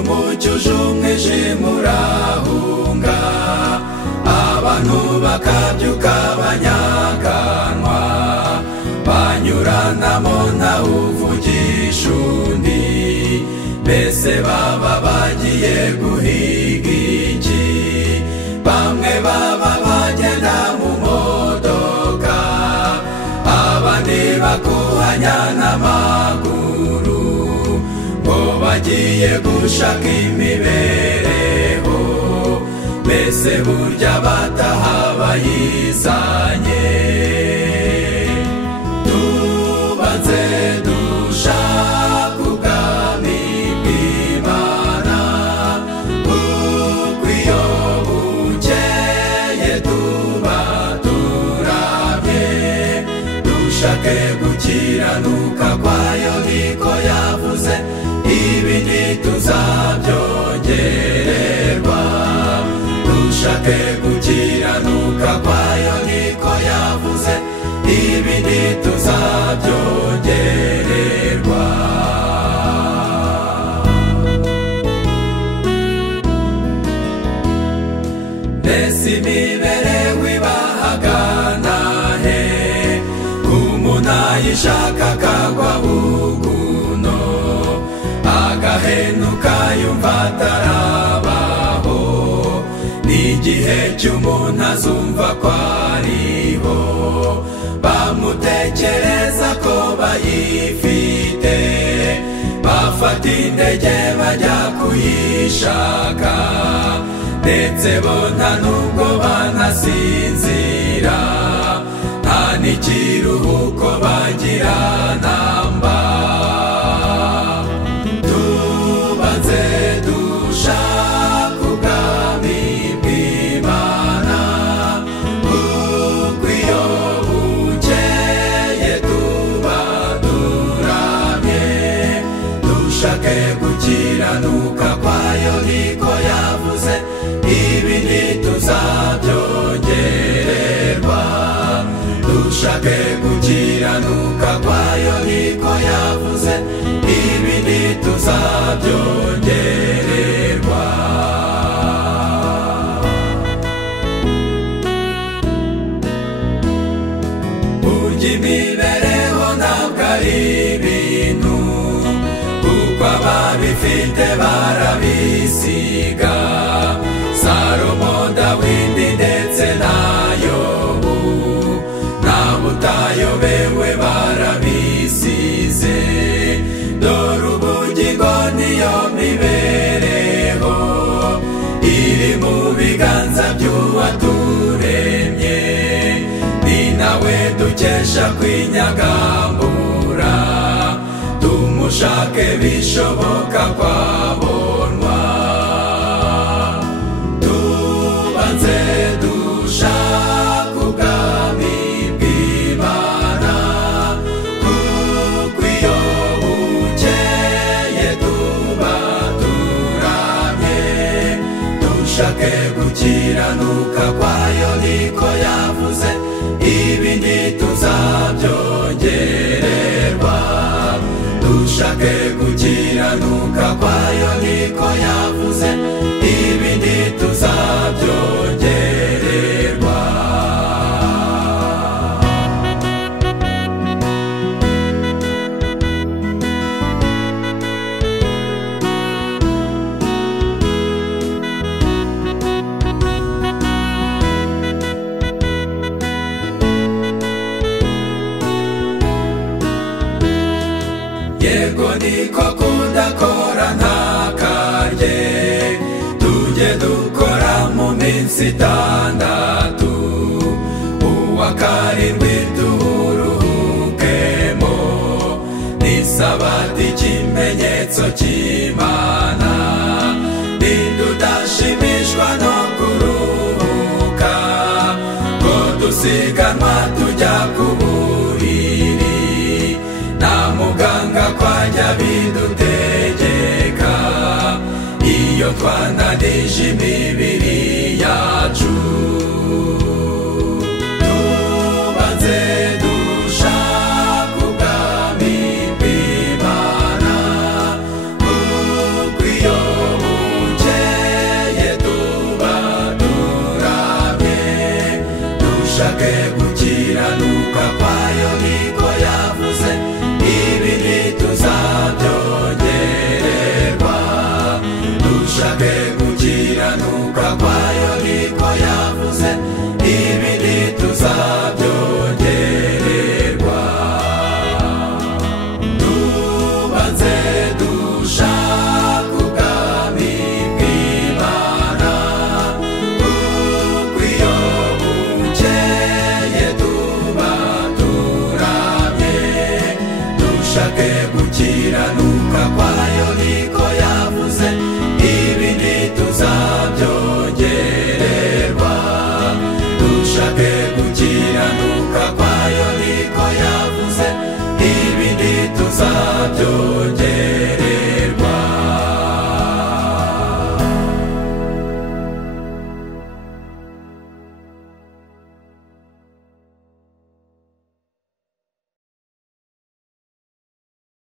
umucyo uje umwijima urahunga, abantu bakabyuka banyaganwa, banyuranamo ntawe uvugisha undi, mbese baba bagiye guhiga iki? Bamwe baba bagenda mu modoka, abandi bakuhanya n'amaguru, ngo bagiye gushaka imibereho, mbese burya bataha bayizanye. Tubanze dushaka ubwami bw'Imana, kuko iyo bukeye tuba turamye, dushake gukiranuka kwayo niko yavuze, ibindi tuzabyongererwa. Dushake gukiranuka kwayo niko yavuze, ibindi tuzabyongererwa. Mbese imibereho ibahagana he? Umuntu ayishaka akagwa buguno, agahenuka yumva atarabaho, n'igihe cy'umuntu azumva ko ariho, bamutekereza ko bayifite, bafata indege bajya kuyishaka, ndetse bo nta nubwo banasinzira, nta n'ikiruhuko bagira namba. Tubanze dushaka ubwami bw'Imana, kuko iyo bukeye tuba turamye, dushake gukiranuka kwayo niko yavuze, ibindi tuzabyongererwa. Dushake gukiranuka kwayo niko yavuze, ibindi tuzabyongererwa. Burya imibereho ntabwo ari ibintu, kuko ababifite barabisiga. Salomo, Dawidi ndetse na Yobu, n'abutayobewe barabisize. Dore ubugingo niyo mibereho, iri mu biganza by'uwaturemye, ni nawe dukesha kwinyagambura, tumushake bishoboka kwabonwa. Tubanze dushaka ubwami bw'Imana, kuko iyo bukeye tuba turamye, dushake gukiranuka kwayo niko yavuze, ibindi tuzabyongererwa. Dushake gukiranuka kwayo niko yavuze, ibindi tuzabyongererwa. Yego niko kudakora ntakarye, tujye dukora mu minsi itandatu, uwa karindwi turuhukemo, ni Sabati ikimenyetso cy'Imana. Ntidudashimishwa no kuruhuka, ngo dusiganwa tujya ku buriri, nta muganga kwajya bidutegeka, iyo twananije imibiri yacu.